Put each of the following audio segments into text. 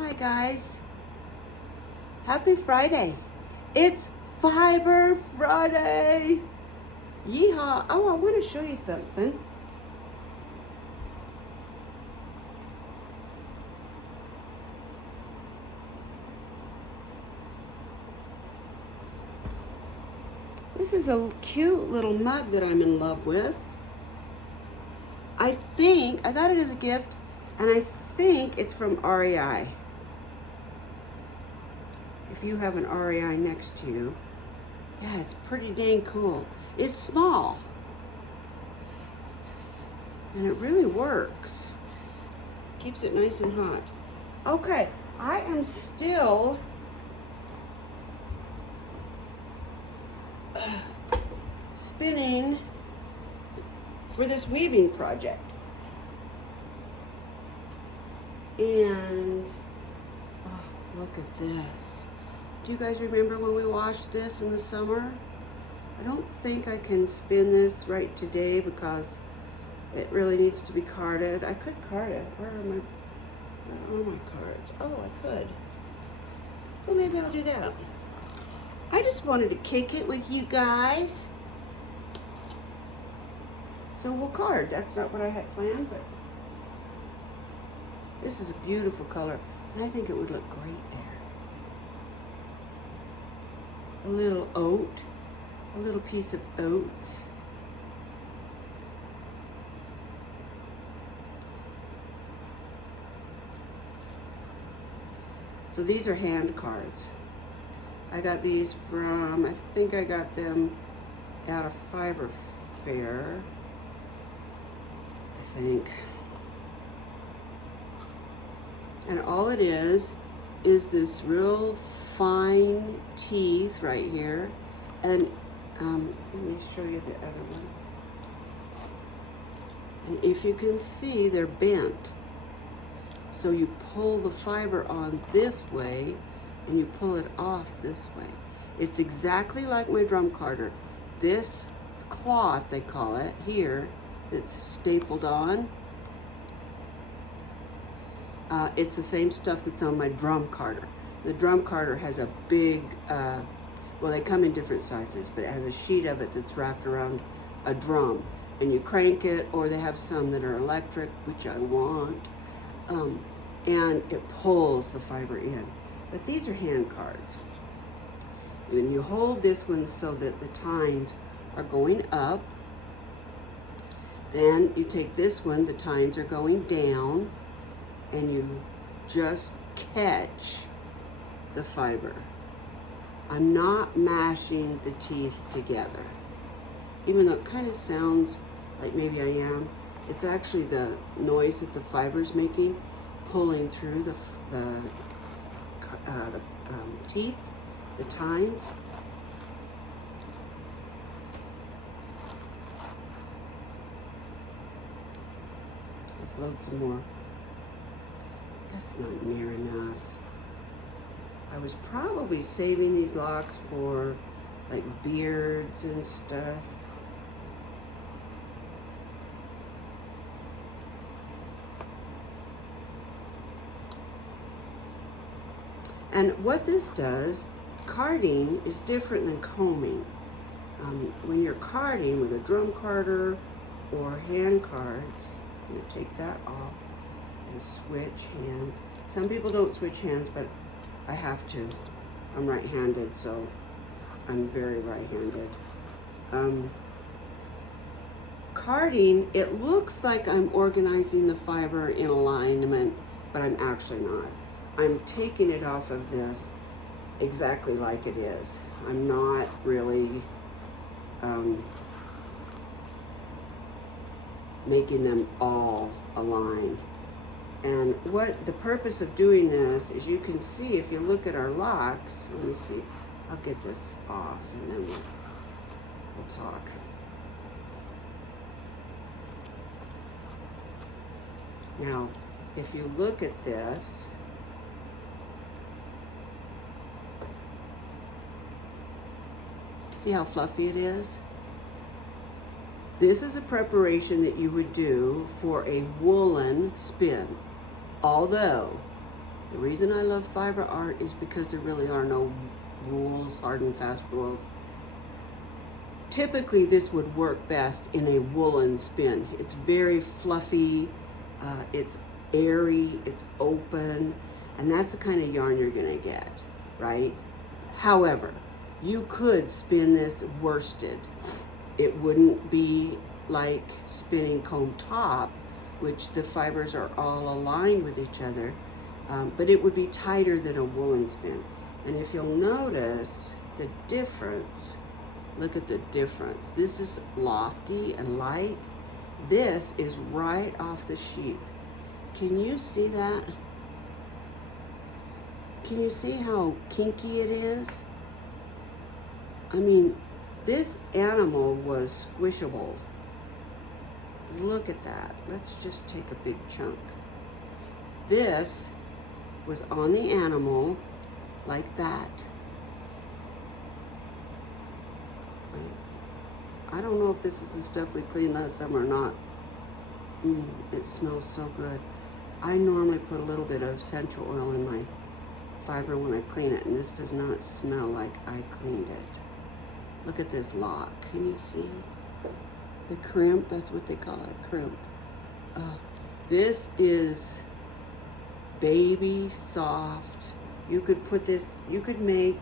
Hi guys, happy Friday. It's Fiber Friday. Yeehaw. Oh, I want to show you something. This is a cute little mug that I'm in love with. I think I got it as a gift, and I think it's from REI. If you have an REI next to you. Yeah, it's pretty dang cool. It's small. And it really works. Keeps it nice and hot. Okay, I am still spinning for this weaving project. And oh, look at this. Do you guys remember when we washed this in the summer? I don't think I can spin this right today because it really needs to be carded. I could card it. Where are my cards? Oh, I could. Well, maybe I'll do that. I just wanted to kick it with you guys. So we'll card. That's not what I had planned, but this is a beautiful color, and I think it would look great there. A little oat, a little piece of oats. So these are hand cards. I got these from, I think I got them at a Fiber Fair, I think. And all it is this real fine teeth right here. And let me show you the other one. And if you can see, they're bent. So you pull the fiber on this way and you pull it off this way. It's exactly like my drum carder. This cloth, they call it, here, that's stapled on, it's the same stuff that's on my drum carder. The drum carder has a big, well, they come in different sizes, but it has a sheet of it that's wrapped around a drum. And you crank it, or they have some that are electric, which I want. And it pulls the fiber in. But these are hand cards. And you hold this one so that the tines are going up. Then you take this one, the tines are going down, and you just catch the fiber. I'm not mashing the teeth together. Even though it kind of sounds like maybe I am, it's actually the noise that the fiber's making, pulling through the teeth, the tines. Let's load some more. That's not near enough. I was probably saving these locks for like beards and stuff. And what this does, carding is different than combing. When you're carding with a drum carder or hand cards, I'm gonna take that off and switch hands. Some people don't switch hands, but I have to. I'm right-handed, so I'm very right-handed. Carding, it looks like I'm organizing the fiber in alignment, but I'm actually not. I'm taking it off of this exactly like it is. I'm not really making them all align. And what the purpose of doing this is, you can see if you look at our locks, let me see, I'll get this off and then we'll talk. Now, if you look at this, see how fluffy it is? This is a preparation that you would do for a woolen spin. Although The reason I love fiber art is because there really are no rules, hard and fast rules. Typically, this would work best in a woolen spin. It's very fluffy, it's airy, it's open, and that's the kind of yarn you're gonna get, right? However, you could spin this worsted. It wouldn't be like spinning comb top, which the fibers are all aligned with each other, but it would be tighter than a woolen spin. And if you'll notice the difference, look at the difference. This is lofty and light. This is right off the sheep. Can you see that? Can you see how kinky it is? I mean, this animal was squishable. Look at that. Let's just take a big chunk. This was on the animal like that. I don't know if this is the stuff we cleaned last time or not. It smells so good. I normally put a little bit of essential oil in my fiber when I clean it, and this does not smell like I cleaned it. Look at this lock. Can you see? The crimp, that's what they call it, crimp. This is baby soft. You could put this, you could make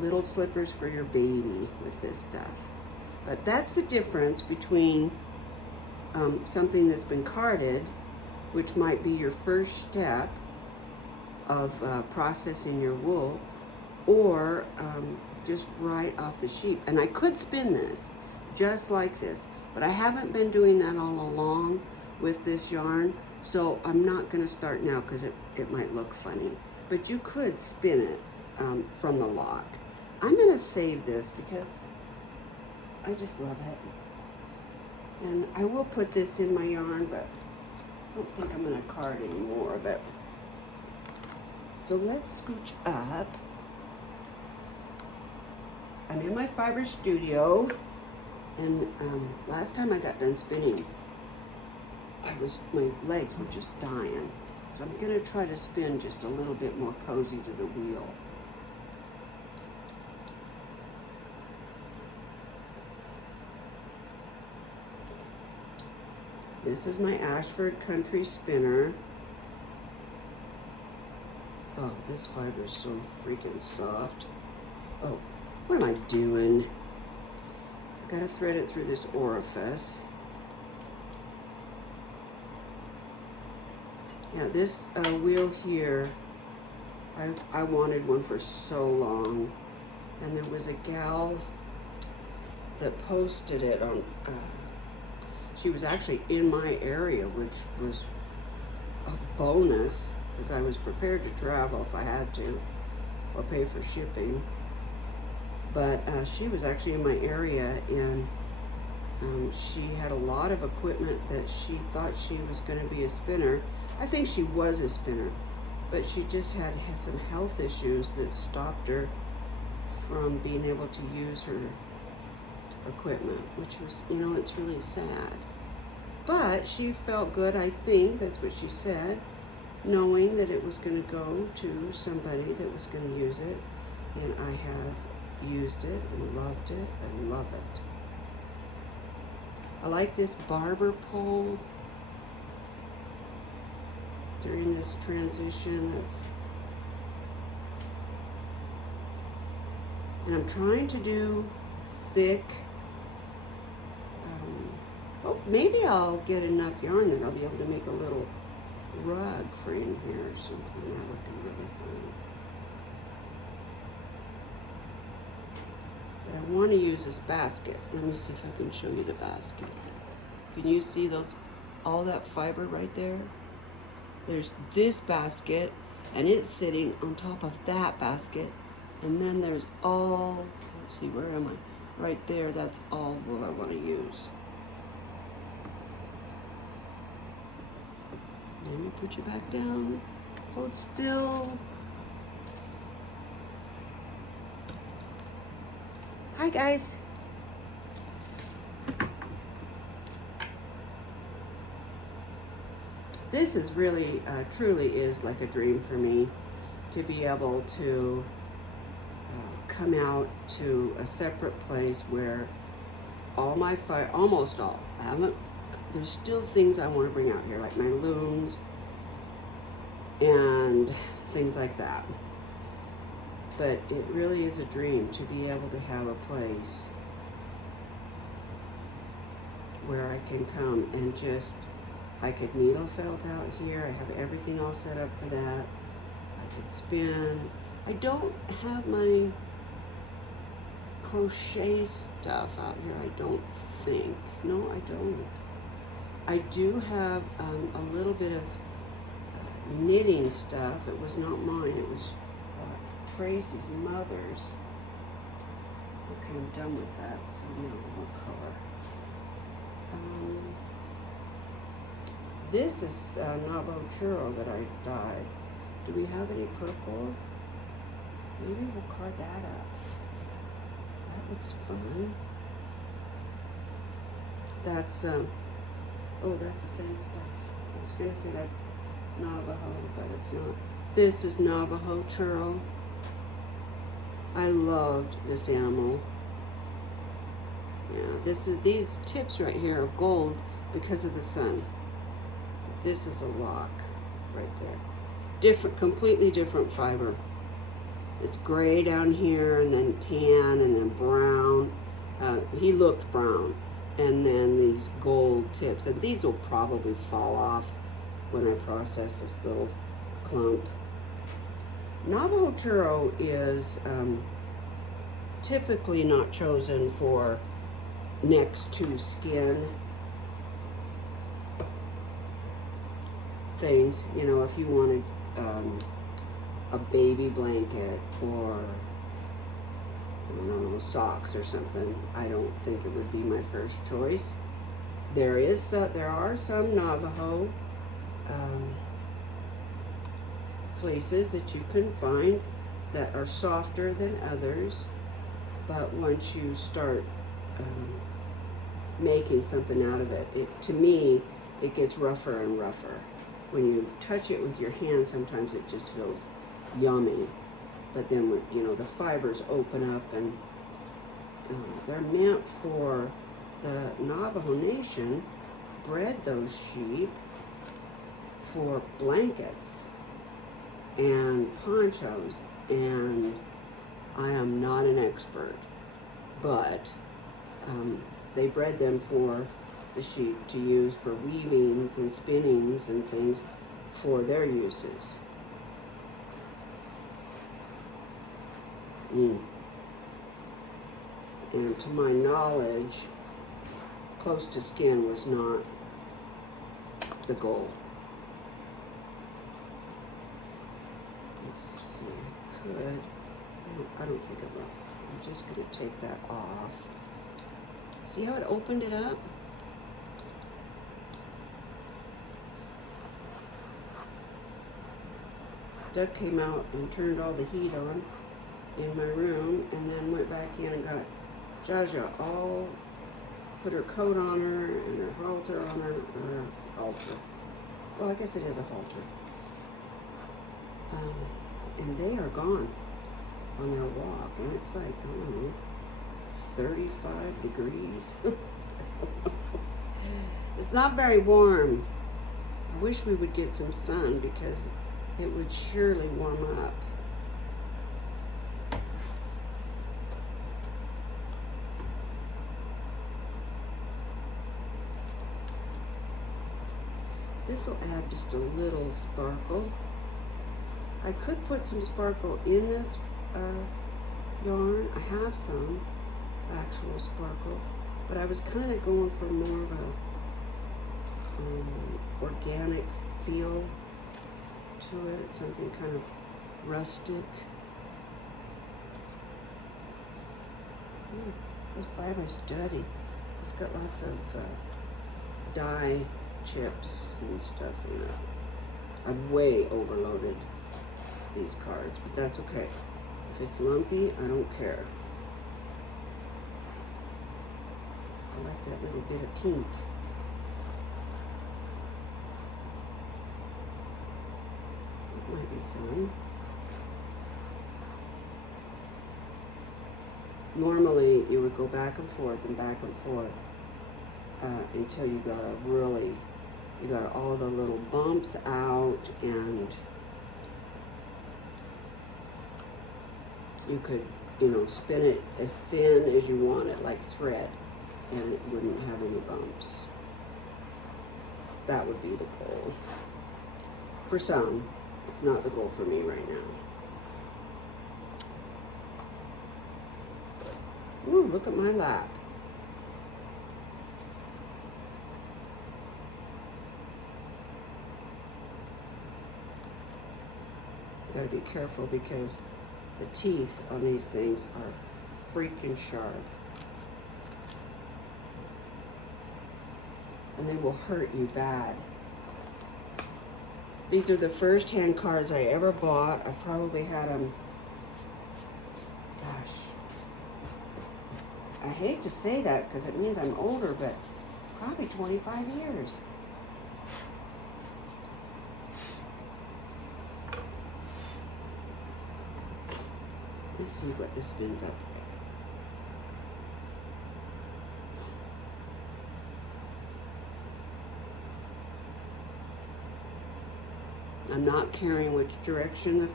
little slippers for your baby with this stuff. But that's the difference between something that's been carded, which might be your first step of processing your wool, or just right off the sheep. And I could spin this just like this, but I haven't been doing that all along with this yarn, so I'm not gonna start now because it might look funny. But you could spin it from the lock. I'm gonna save this because I just love it. And I will put this in my yarn, but I don't think I'm gonna card any more of it. So let's scooch up. I'm in my fiber studio, and last time I got done spinning, my legs were just dying. So I'm gonna try to spin just a little bit more cozy to the wheel. This is my Ashford Country Spinner. Oh, this fiber is so freaking soft. Oh, what am I doing? I gotta thread it through this orifice. Yeah, this wheel here, I wanted one for so long. And there was a gal that posted it on, she was actually in my area, which was a bonus because I was prepared to travel if I had to, or pay for shipping. But she was actually in my area, and she had a lot of equipment that she thought she was going to be a spinner. I think she was a spinner, but she just had some health issues that stopped her from being able to use her equipment, which was, you know, it's really sad. But she felt good, I think, that's what she said, knowing that it was going to go to somebody that was going to use it. And I have used it and loved it and love it. I like this barber pole during this transition of, and I'm trying to do thick. Oh, maybe I'll get enough yarn that I'll be able to make a little rug for in here or something. That would be really fun. But I want to use this basket. Let me see if I can show you the basket. Can you see those, all that fiber right there? There's this basket, and it's sitting on top of that basket. And then there's all, let's see, where am I? Right there, that's all wool I want to use. Let me put you back down. Hold still. Hi, guys. this is really, truly is like a dream for me, to be able to come out to a separate place where all my fire, almost all, I haven't, there's still things I want to bring out here, like my looms and things like that. But it really is a dream to be able to have a place where I can come and just, I could needle felt out here. I have everything all set up for that. I could spin. I don't have my crochet stuff out here, I don't think. No, I don't. I do have a little bit of knitting stuff. It was not mine. It was Tracy's mother's. Okay, I'm done with that. So you know what color. This is Navajo Churro that I dyed. Do we have any purple? Maybe we'll card that up. That looks fun. That's oh, that's the same stuff. I was gonna say that's Navajo, but it's not. This is Navajo Churro. I loved this animal. Yeah, these tips right here are gold because of the sun. This is a lock right there. Different, completely different fiber. It's gray down here, and then tan, and then brown. He looked brown, and then these gold tips, and these will probably fall off when I process this little clump. Navajo Churro is typically not chosen for next to skin things. You know, if you wanted a baby blanket or, I don't know, socks or something, I don't think it would be my first choice. There are some Navajo fleeces that you can find that are softer than others, but once you start making something out of it, to me, it gets rougher and rougher. When you touch it with your hand, sometimes it just feels yummy. But then, you know, the fibers open up, and they're meant for the Navajo Nation bred those sheep for blankets and ponchos, and I am not an expert, but they bred them for the sheep to use for weavings and spinnings and things for their uses. And to my knowledge, close to skin was not the goal. Let's see, I could, I don't think I will. I'm just gonna take that off. See how it opened it up? Doug came out and turned all the heat on in my room, and then went back in and got Jaja all, put her coat on her and her halter on her, or halter. Well, I guess it is a halter. And they are gone on their walk, and it's like, I don't know, 35 degrees. It's not very warm. I wish we would get some sun, because it would surely warm up. This will add just a little sparkle. I could put some sparkle in this yarn. I have some actual sparkle, but I was kind of going for more of a organic feel to it, something kind of rustic. This fiber's dirty. It's got lots of dye chips and stuff in it. I've way overloaded these cards, but that's okay. If it's lumpy, I don't care. I like that little bit of pink. fun. Normally, you would go back and forth until you got all the little bumps out, and you could, spin it as thin as you want it, like thread, and it wouldn't have any bumps. That would be the goal. For some, it's not the goal for me right now. Ooh, look at my lap. Gotta be careful because the teeth on these things are freaking sharp. And they will hurt you bad. These are the first hand cards I ever bought. I've probably had them, gosh, I hate to say that because it means I'm older, but probably 25 years. Let's see what this spins up like. I'm not caring which direction the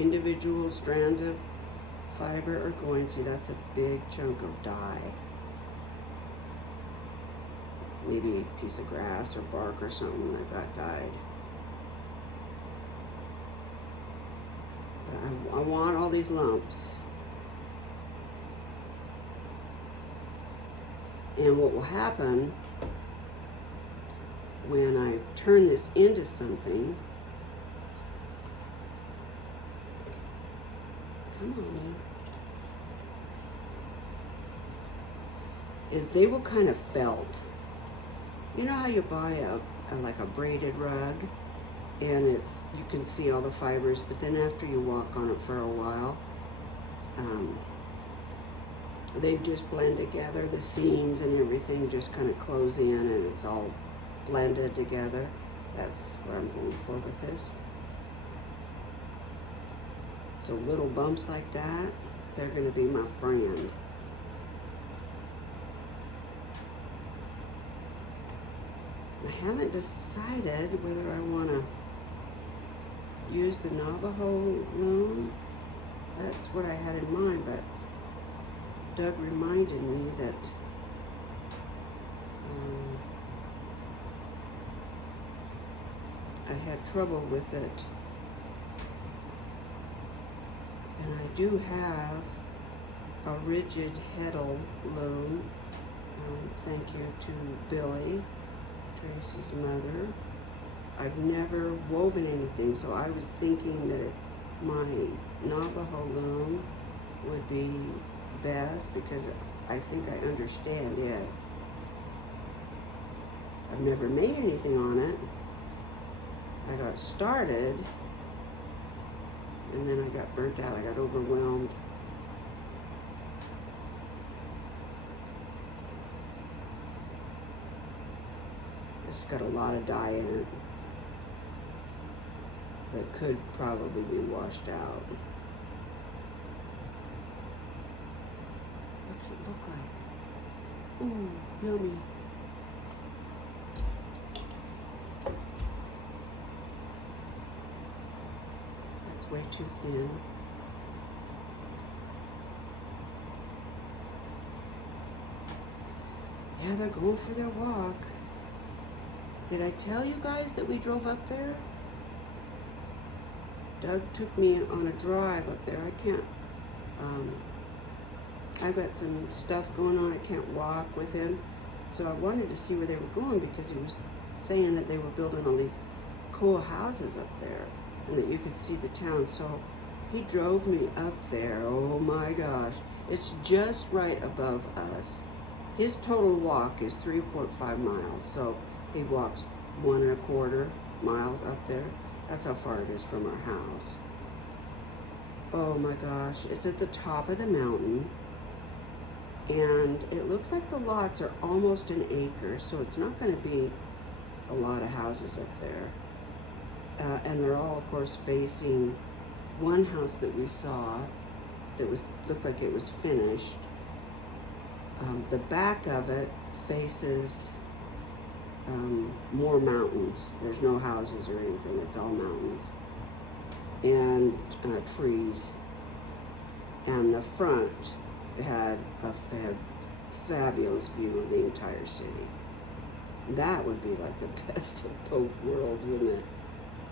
individual strands of fiber are going. See, that's a big chunk of dye. Maybe a piece of grass or bark or something that got dyed. But I want all these lumps. And what will happen when I turn this into something, come on, is they will kind of felt. You know how you buy like a braided rug, and you can see all the fibers, but then after you walk on it for a while, they just blend together. The seams and everything just kind of close in, and it's all blended together. That's what I'm going for with this. So little bumps like that, they're going to be my friend. I haven't decided whether I want to use the Navajo loom. That's what I had in mind, but Doug reminded me that I had trouble with it. And I do have a rigid heddle loom. Thank you to Billy, Tracy's mother. I've never woven anything, so I was thinking that my Navajo loom would be best because I think I understand it. I've never made anything on it. I got started, and then I got burnt out. I got overwhelmed. It's got a lot of dye in it that could probably be washed out. What's it look like? Ooh, yummy. That's way too thin. Yeah, they're going for their walk. Did I tell you guys that we drove up there? Doug took me on a drive up there. I can't, I've got some stuff going on. I can't walk with him. So I wanted to see where they were going because he was saying that they were building all these cool houses up there and that you could see the town. So he drove me up there. Oh my gosh. It's just right above us. His total walk is 3.5 miles. So he walks 1.25 miles up there. That's how far it is from our house. Oh my gosh, it's at the top of the mountain. And it looks like the lots are almost an acre, so it's not gonna be a lot of houses up there. and they're all, of course, facing one house that we saw that looked like it was finished. The back of it faces more mountains. There's no houses or anything. It's all mountains and trees. And the front had a fabulous view of the entire city. That would be like the best of both worlds, wouldn't it?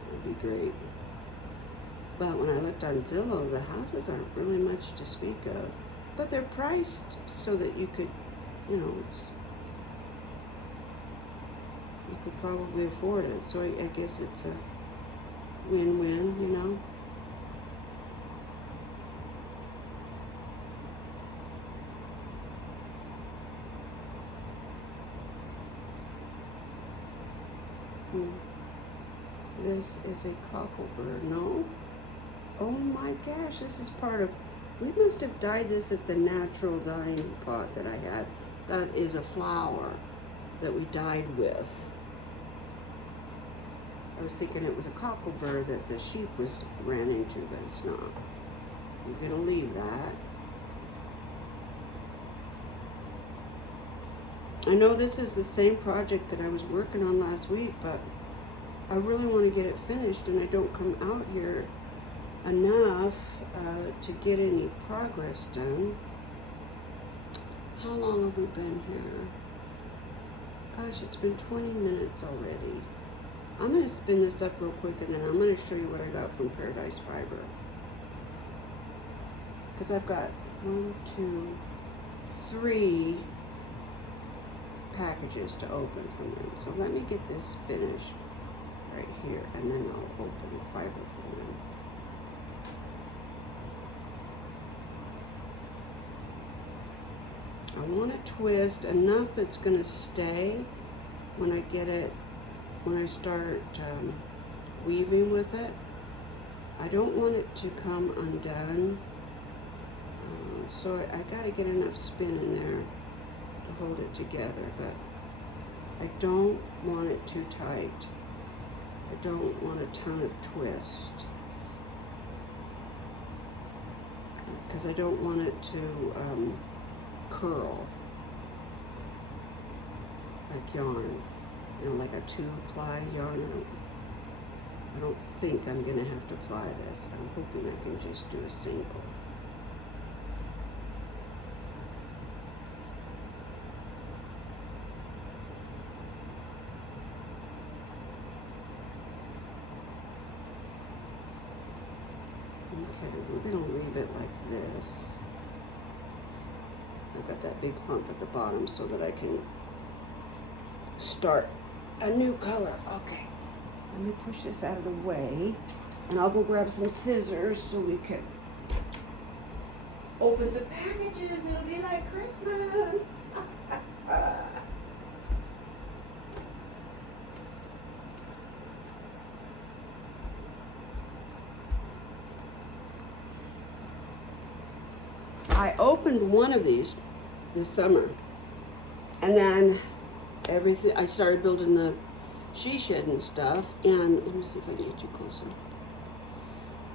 It'd be great. But when I looked on Zillow, the houses aren't really much to speak of. But they're priced so that you could, you know, you could probably afford it. So I guess it's a win-win, you know. This is a cocklebur, no? Oh my gosh, this is part of, we must have dyed this at the natural dyeing pot that I had. That is a flower that we dyed with. I was thinking it was a cocklebur that the sheep ran into, but it's not. I'm gonna leave that. I know this is the same project that I was working on last week, but I really want to get it finished, and I don't come out here enough to get any progress done. How long have we been here? Gosh, it's been 20 minutes already. I'm going to spin this up real quick, and then I'm going to show you what I got from Paradise Fiber. Because I've got 1, 2, 3 packages to open from them. So let me get this finished right here, and then I'll open the fiber from them. I want to twist enough that's going to stay when I get it, when I start weaving with it. I don't want it to come undone, so I got to get enough spin in there to hold it together, but I don't want it too tight. I don't want a ton of twist, because I don't want it to curl like yarn, you know, like a 2-ply yarn. I don't think I'm going to have to ply this. I'm hoping I can just do a single. Okay, we're going to leave it like this. I've got that big clump at the bottom so that I can start a new color. Okay, let me push this out of the way, and I'll go grab some scissors so we can open some packages. It'll be like Christmas. I opened one of these this summer, and then I started building the she shed and stuff, and let me see if I can get you closer.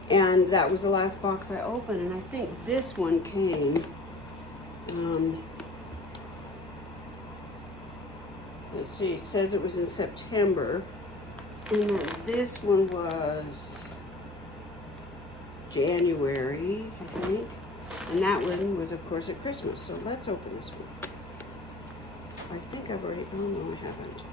And that was the last box I opened, and I think this one came, let's see, it says it was in September, and then this one was January, I think. And that one was, of course, at Christmas. So let's open this one. I think I've already, oh no, I haven't.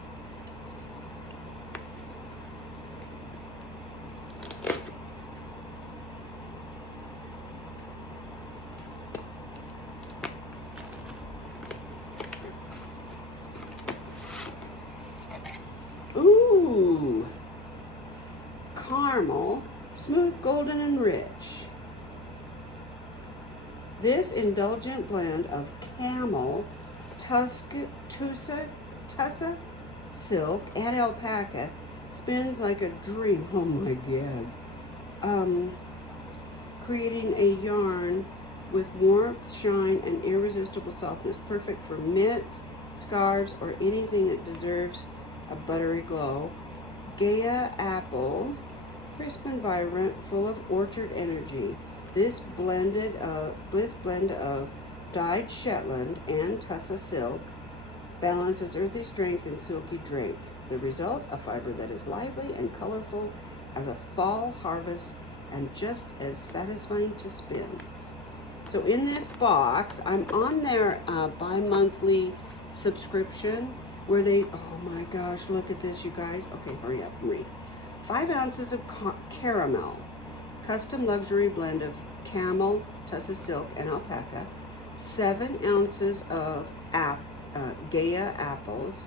Ooh, caramel, smooth, golden, and rich. This indulgent blend of camel, tussa silk, and alpaca spins like a dream. Oh my God. Creating a yarn with warmth, shine, and irresistible softness. Perfect for mitts, scarves, or anything that deserves a buttery glow. Gaia apple, crisp and vibrant, full of orchard energy. This blend of dyed Shetland and Tussa silk balances earthy strength and silky drape. The result, a fiber that is lively and colorful as a fall harvest and just as satisfying to spin. So in this box, I'm on their bi-monthly subscription where they, oh my gosh, look at this, you guys. Okay, hurry up and read. 5 ounces of caramel, custom luxury blend of camel, Tussa silk, and alpaca. 7 ounces of Gaia apples,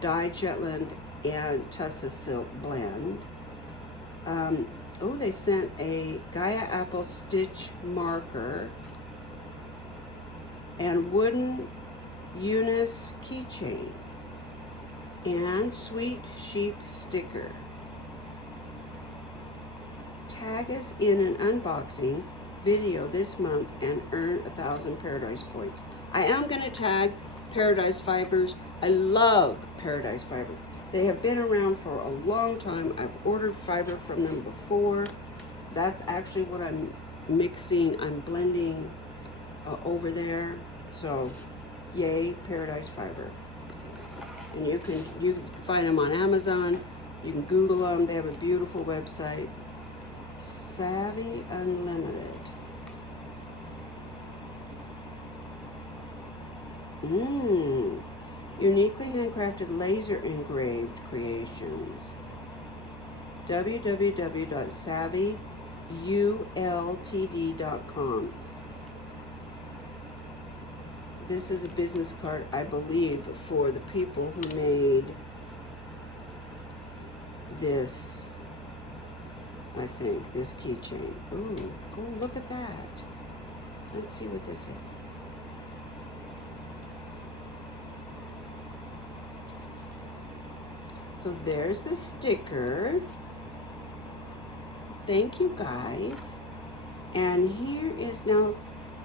dyed Shetland and Tussa silk blend. They sent a Gaia apple stitch marker and wooden Eunice keychain and sweet sheep sticker. Tag us in an unboxing video this month and earn 1,000 Paradise points. I am going to tag Paradise Fibers. I love Paradise Fiber. They have been around for a long time. I've ordered fiber from them before. That's actually what I'm mixing. I'm blending over there. So, yay, Paradise Fiber. And you can find them on Amazon. You can Google them. They have a beautiful website. Savvy Unlimited. Uniquely handcrafted laser engraved creations. www.savvyultd.com. This is a business card, I believe, for the people who made this, I think, this keychain. Ooh, look at that. Let's see what this is. So there's the sticker. Thank you, guys. And here is, now,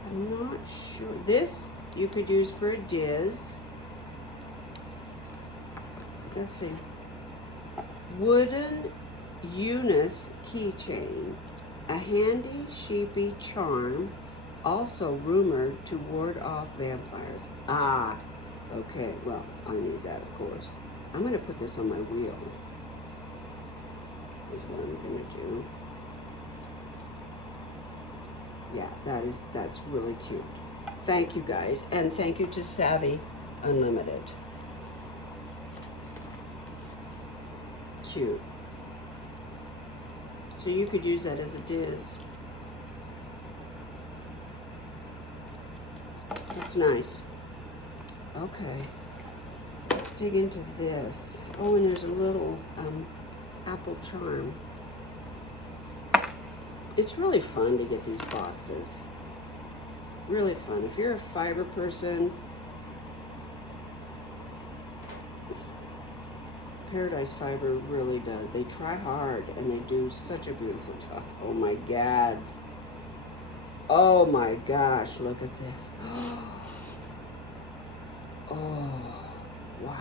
I'm not sure. This you could use for a Diz. Let's see. Wooden Eunice keychain. A handy sheepy charm, also rumored to ward off vampires. Ah, okay, well, I need that, of course. I'm going to put this on my wheel. Is what I'm going to do. Yeah, that's really cute. Thank you, guys, and thank you to Savvy Unlimited. Cute. So you could use that as a Diz. That's nice. Okay. Let's dig into this. Oh, and there's a little apple charm. It's really fun to get these boxes. Really fun. If you're a fiber person, Paradise Fiber really does. They try hard and they do such a beautiful job. Oh my God. Oh my gosh, look at this. Oh, wow.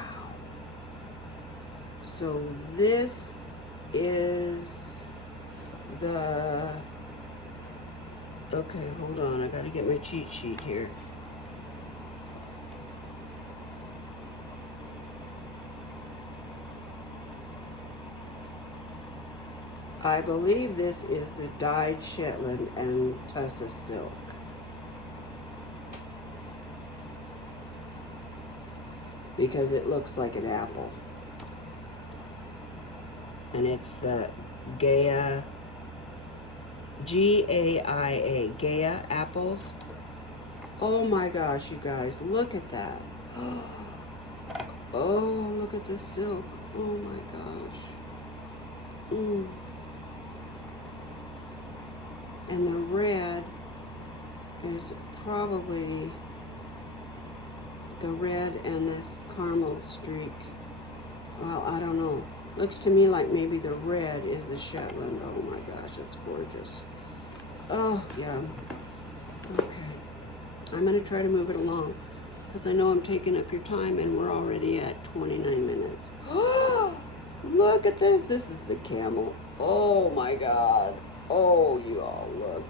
So this is the, okay, hold on, I gotta get my cheat sheet here. I believe this is the dyed Shetland and Tussa silk. Because it looks like an apple. And it's the Gaia, G-A-I-A, Gaia apples. Oh my gosh, you guys, look at that. Oh, look at the silk. Oh my gosh. And the red is probably the red and this caramel streak. Well, I don't know. Looks to me like maybe the red is the Shetland. Oh my gosh, it's gorgeous. Oh, yeah. Okay. I'm going to try to move it along because I know I'm taking up your time and we're already at 29 minutes. Oh, Look at this. This is the camel. Oh my God. Oh, you all look.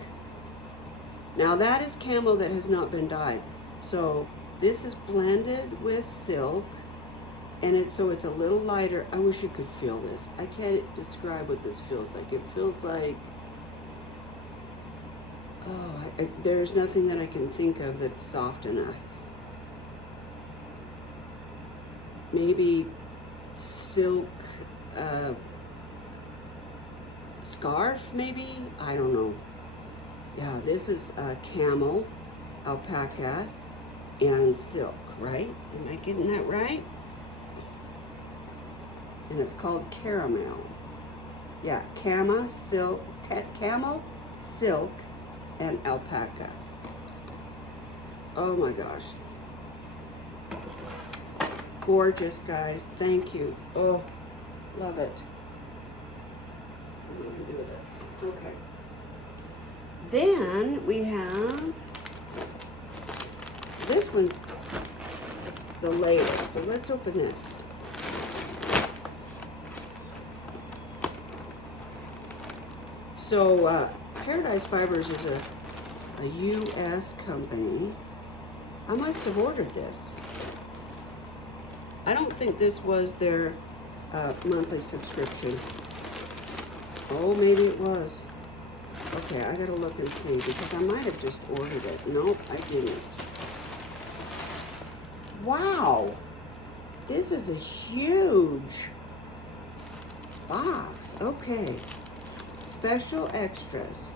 Now that is camel that has not been dyed. So this is blended with silk, and it's so it's a little lighter. I wish you could feel this. I can't describe what this feels like. It feels like, oh, there's nothing that I can think of that's soft enough. Maybe silk scarf, maybe? I don't know. Yeah, this is camel, alpaca, and silk, right? Am I getting that right? And it's called caramel. Yeah, camel, silk, and alpaca. Oh my gosh. Gorgeous, guys. Thank you. Oh, love it. What am I going to do with it? Okay. Then we have, this one's the latest. So let's open this. So Paradise Fibers is a U.S. company. I must have ordered this. I don't think this was their monthly subscription. Oh, maybe it was. Okay, I gotta look and see because I might have just ordered it. Nope, I didn't. Wow, this is a huge box. Okay, special extras.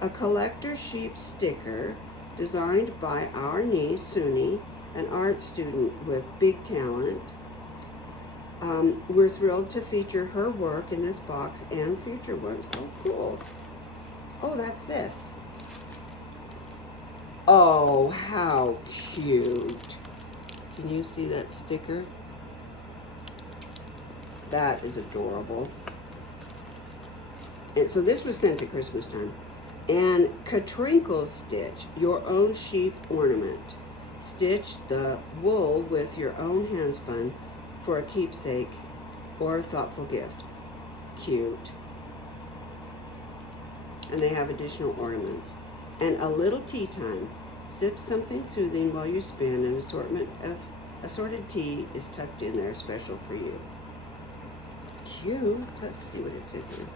A collector sheep sticker designed by our niece, Suni, an art student with big talent. We're thrilled to feature her work in this box and future ones. Oh, cool. Oh, that's this. Oh, how cute. Can you see that sticker? That is adorable. And so this was sent at Christmas time. And Katrinkle Stitch, your own sheep ornament. Stitch the wool with your own handspun for a keepsake or a thoughtful gift. Cute. And they have additional ornaments. And a little tea time. Sip something soothing while you spin. An assortment of assorted tea is tucked in there, special for you. Cute. Let's see what it's in here.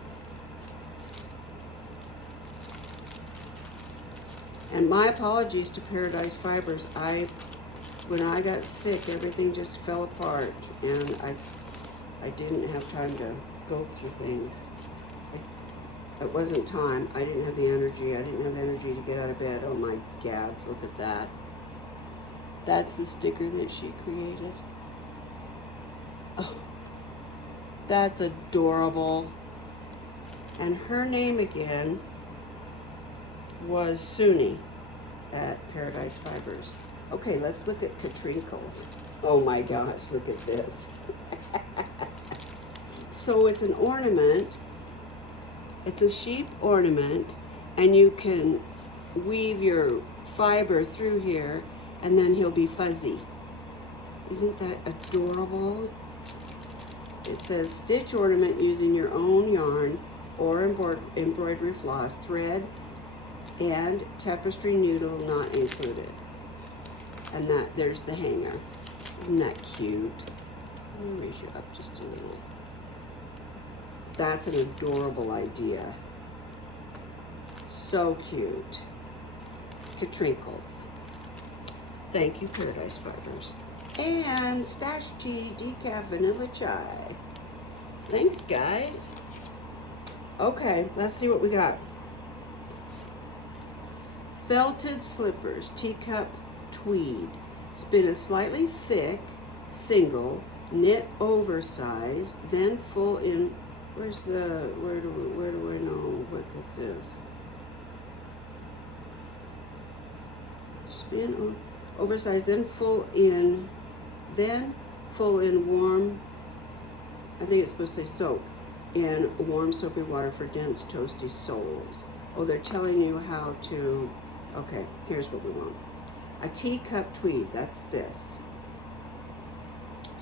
And my apologies to Paradise Fibers. When I got sick, everything just fell apart, and I didn't have time to go through things. It wasn't time. I didn't have the energy. I didn't have energy to get out of bed. Oh my gads, look at that. That's the sticker that she created. Oh, that's adorable. And her name again was Suni at Paradise Fibers. Okay, let's look at Katrinkles. Oh my gosh, look at this. So it's an ornament. It's a sheep ornament, and you can weave your fiber through here, and then he'll be fuzzy. Isn't that adorable? It says, stitch ornament using your own yarn or embroidery floss, thread, and tapestry needle not included. And there's the hanger. Isn't that cute? Let me raise you up just a little. That's an adorable idea. So cute. Katrinkles. Thank you, Paradise Fibers. And Stash Tea Decaf Vanilla Chai. Thanks, guys. Okay, let's see what we got. Felted slippers, teacup tweed. Spin a slightly thick single, knit oversized, then full in. Where do I know what this is? Spin oversized, then full in warm. I think it's supposed to say soak in warm soapy water for dense toasty soles. Oh, they're telling you how to. Okay, here's what we want. A teacup tweed, that's this.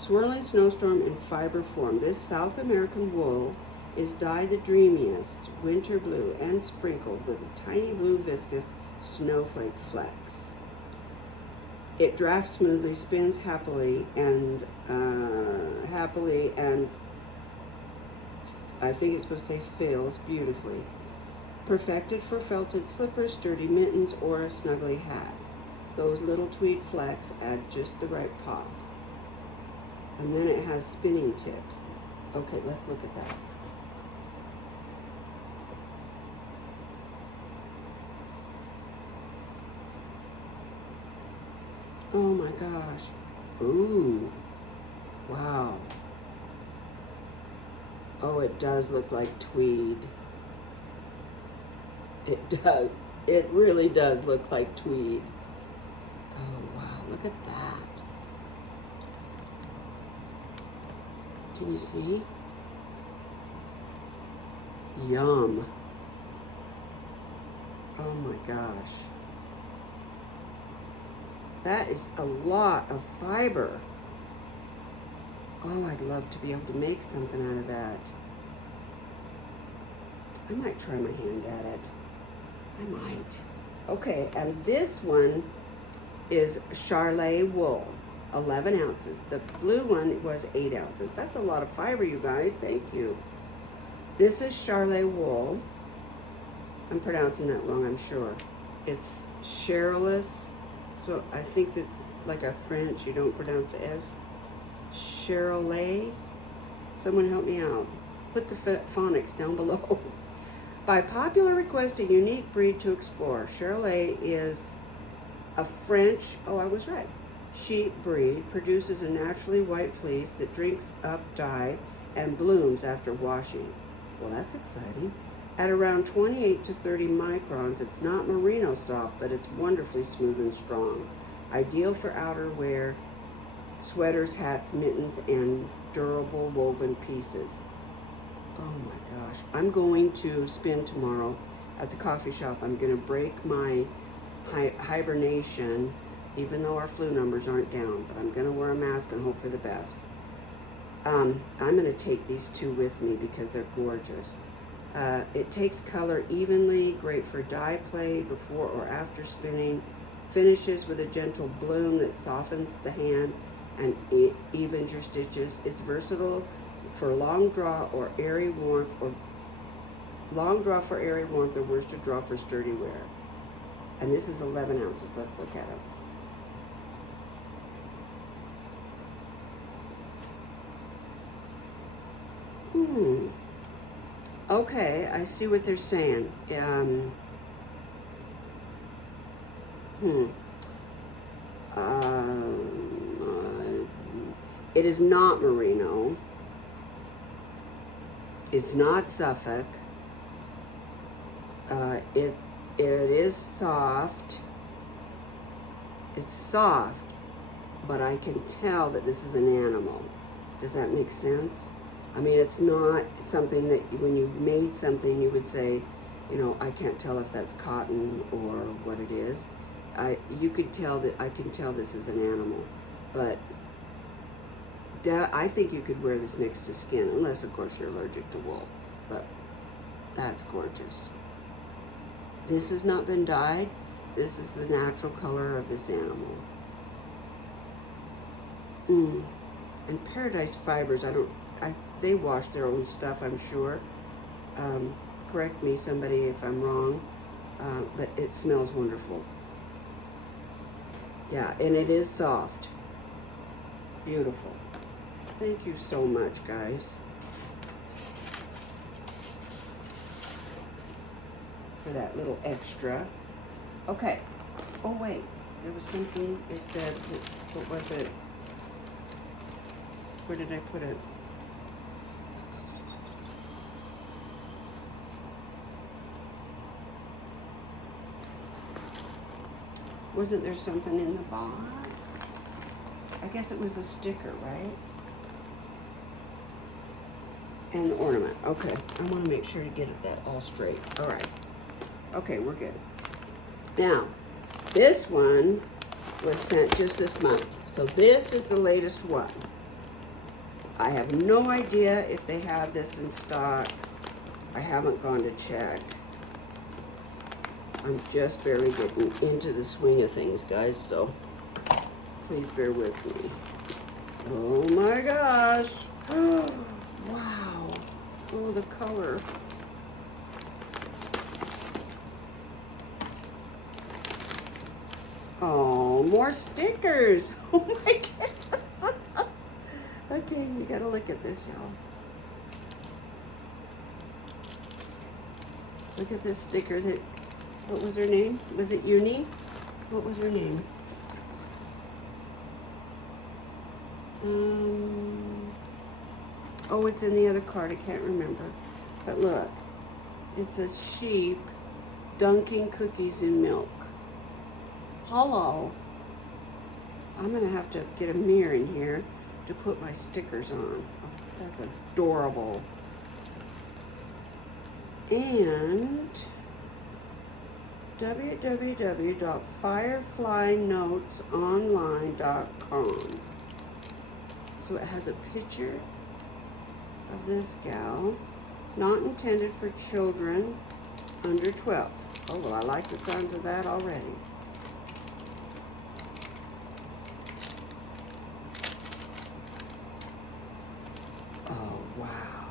Swirling snowstorm in fiber form. This South American wool is dyed the dreamiest winter blue and sprinkled with a tiny blue viscous snowflake flecks. It drafts smoothly, spins happily, and I think it's supposed to say fills beautifully. Perfected for felted slippers, sturdy mittens, or a snuggly hat. Those little tweed flecks add just the right pop. And then it has spinning tips. Okay, let's look at that. Oh my gosh. Ooh. Wow. Oh, it does look like tweed. It does. It really does look like tweed. Oh, wow. Look at that. Can you see? Yum. Oh my gosh. That is a lot of fiber. Oh, I'd love to be able to make something out of that. I might try my hand at it. I might. Okay, and this one is Charlet wool, 11 ounces. The blue one was 8 ounces. That's a lot of fiber, you guys. Thank you. This is Charlet wool. I'm pronouncing that wrong, I'm sure. It's Cherylis. So I think it's like a French, you don't pronounce the S. Charolais. Someone help me out. Put the phonics down below. By popular request, a unique breed to explore. Charolais is a French, oh, I was right, sheep breed, produces a naturally white fleece that drinks up dye and blooms after washing. Well, that's exciting. At around 28 to 30 microns, it's not merino soft, but it's wonderfully smooth and strong. Ideal for outerwear, sweaters, hats, mittens, and durable woven pieces. Oh my gosh. I'm going to spin tomorrow at the coffee shop. I'm going to break my hibernation, even though our flu numbers aren't down, but I'm going to wear a mask and hope for the best. I'm going to take these two with me because they're gorgeous. It takes color evenly, great for dye play before or after spinning, finishes with a gentle bloom that softens the hand and evens your stitches. It's versatile for long draw or airy warmth, or worsted draw for sturdy wear. And this is 11 ounces. Let's look at it. Okay, I see what they're saying. It is not merino. It's not Suffolk. It is soft. It's soft, but I can tell that this is an animal. Does that make sense? I mean, it's not something that when you made something, you would say, you know, I can't tell if that's cotton or what it is. You could tell that, I can tell this is an animal, but I think you could wear this next to skin, unless of course you're allergic to wool, but that's gorgeous. This has not been dyed. This is the natural color of this animal. And Paradise Fibers, they wash their own stuff, I'm sure. Correct me, somebody, if I'm wrong, but it smells wonderful. Yeah, and it is soft. Beautiful. Thank you so much, guys, for that little extra. Okay. Oh, wait. There was something they said. What was it? Where did I put it? Wasn't there something in the box? I guess it was the sticker, right? And the ornament. Okay, I want to make sure to get that all straight. All right. Okay, we're good. Now, this one was sent just this month. So this is the latest one. I have no idea if they have this in stock. I haven't gone to check. I'm just barely getting into the swing of things, guys, so please bear with me. Oh my gosh. Wow. Oh, the color. Oh, more stickers. Oh my goodness. Okay, you gotta look at this, y'all. Look at this sticker that, what was her name? Was it Uni? What was her name? Oh, it's in the other card. I can't remember. But look, it's a sheep dunking cookies in milk. Hello. I'm gonna have to get a mirror in here to put my stickers on. Oh, that's adorable. And www.fireflynotesonline.com. So it has a picture of this gal, not intended for children under 12. Oh, well, I like the sounds of that already. Oh, wow.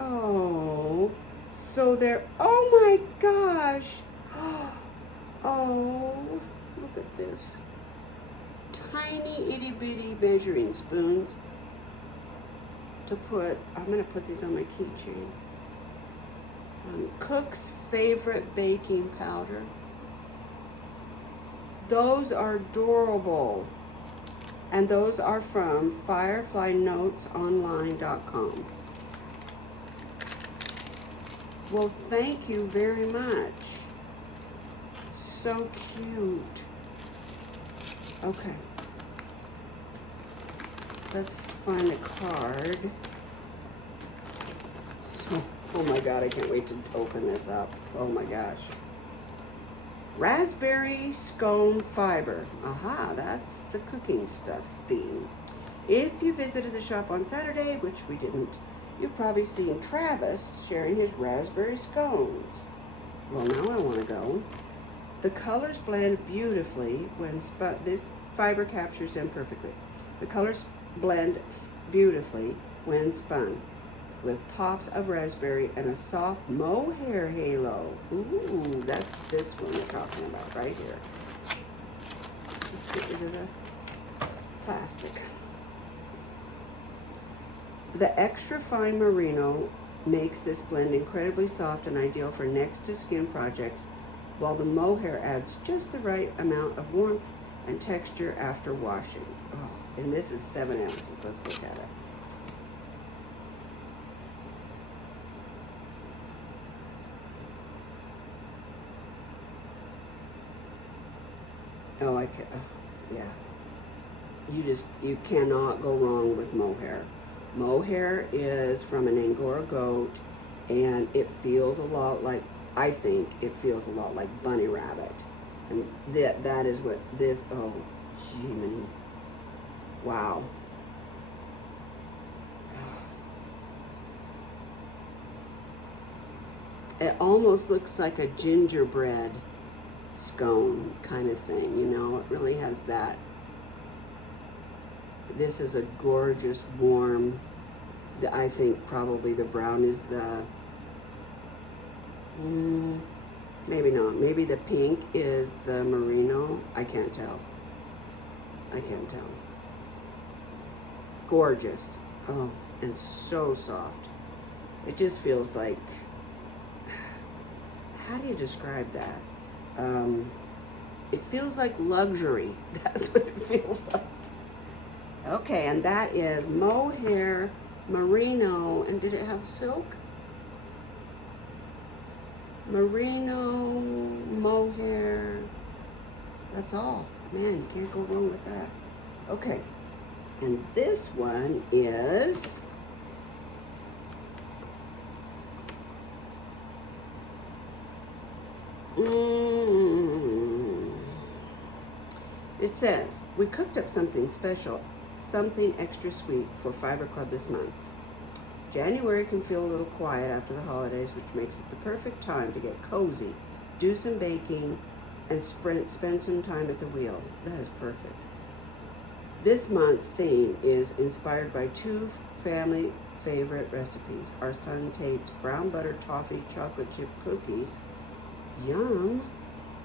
Oh, so they're, oh my gosh. Oh, look at this. Tiny itty bitty measuring spoons to put, I'm gonna put these on my keychain. Cook's favorite baking powder. Those are adorable. And those are from fireflynotesonline.com. Well, thank you very much. So cute. Okay. Let's find the card. Oh my God, I can't wait to open this up. Oh my gosh. Raspberry scone fiber. Aha, that's the cooking stuff theme. If you visited the shop on Saturday, which we didn't, you've probably seen Travis sharing his raspberry scones. Well, now I want to go. The colors blend beautifully when spun. This fiber captures them perfectly. The colors blend beautifully when spun, with pops of raspberry and a soft mohair halo. Ooh, that's this one we're talking about right here. Let's get rid of the plastic. The extra fine merino makes this blend incredibly soft and ideal for next to skin projects, while the mohair adds just the right amount of warmth and texture after washing. Oh, and this is 7 ounces. Let's look at it. Oh, yeah. You cannot go wrong with mohair. Mohair is from an Angora goat, and it feels a lot like, I think it feels a lot like bunny rabbit. And that is what this, oh, gee, wow. It almost looks like a gingerbread scone kind of thing, you know. It really has that. This is a gorgeous warm, I think probably the brown is the maybe not, maybe the pink is the merino. I can't tell. Gorgeous. Oh, and so soft. It just feels like, how do you describe that? It feels like luxury. That's what it feels like. Okay, and that is mohair, merino, and did it have silk? Merino, mohair, that's all. Man, you can't go wrong with that. Okay, and this one is it says, we cooked up something special something extra sweet for Fiber Club this month. January can feel a little quiet after the holidays, which makes it the perfect time to get cozy, do some baking, and spend some time at the wheel. That is perfect. This month's theme is inspired by two family favorite recipes. Our son Tate's brown butter toffee chocolate chip cookies, yum,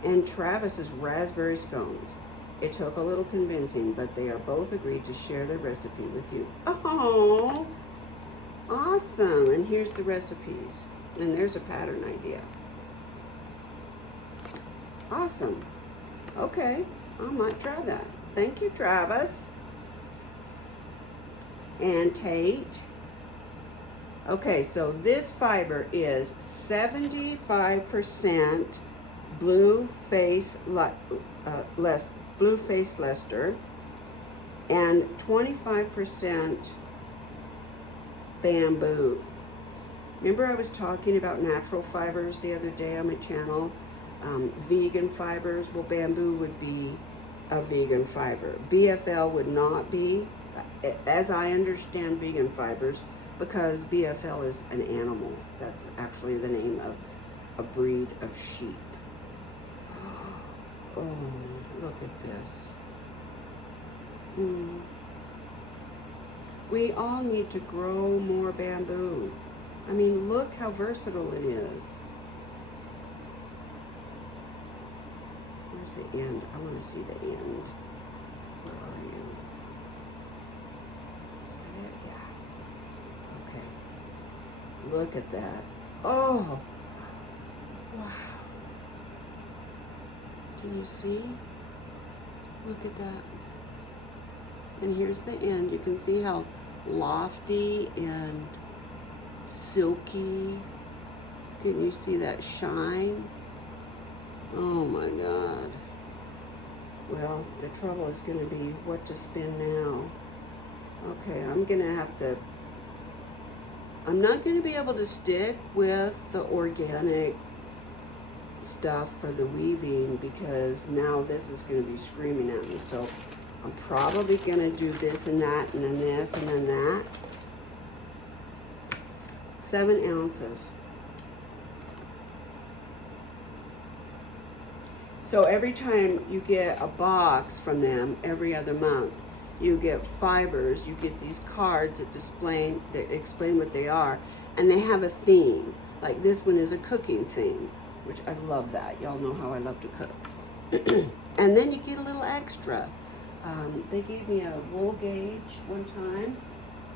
and Travis's raspberry scones. It took a little convincing, but they are both agreed to share their recipe with you. Oh, awesome. And here's the recipes. And there's a pattern idea. Awesome. Okay, I might try that. Thank you, Travis. And Tate. Okay, so this fiber is 75% blue face Leicester and 25% bamboo. Remember I was talking about natural fibers the other day on my channel? Vegan fibers. Well, bamboo would be a vegan fiber. BFL would not be, as I understand vegan fibers, because BFL is an animal. That's actually the name of a breed of sheep. Oh, look at this. We all need to grow more bamboo. I mean, look how versatile it is. Where's the end? I want to see the end. Where are you? Is that it? Yeah. Okay. Look at that. Oh! Wow. Can you see? Look at that. And here's the end. You can see how lofty and silky. Can you see that shine? Oh my God. Well, the trouble is going to be what to spin now. Okay, I'm not going to be able to stick with the organic stuff for the weaving because now this is going to be screaming at me. So I'm probably going to do this and that and then this and then that. 7 ounces. So every time you get a box from them every other month, you get fibers, you get these cards that explain what they are, and they have a theme. Like this one is a cooking theme, which I love that. Y'all know how I love to cook. And then you get a little extra. They gave me a wool gauge one time.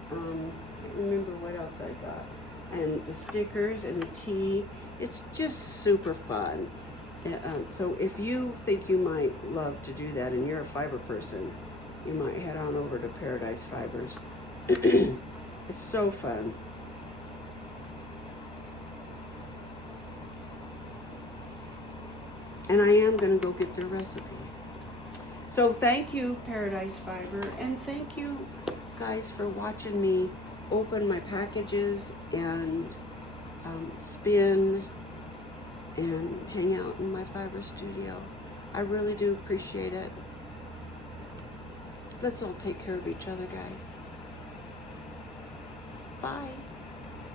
Can't remember what else I got. And the stickers and the tea. It's just super fun. So if you think you might love to do that and you're a fiber person, you might head on over to Paradise Fibers. It's so fun. And I am going to go get their recipe. So thank you, Paradise Fiber, and thank you guys for watching me open my packages and spin and hang out in my fiber studio. I really do appreciate it. Let's all take care of each other, guys. Bye.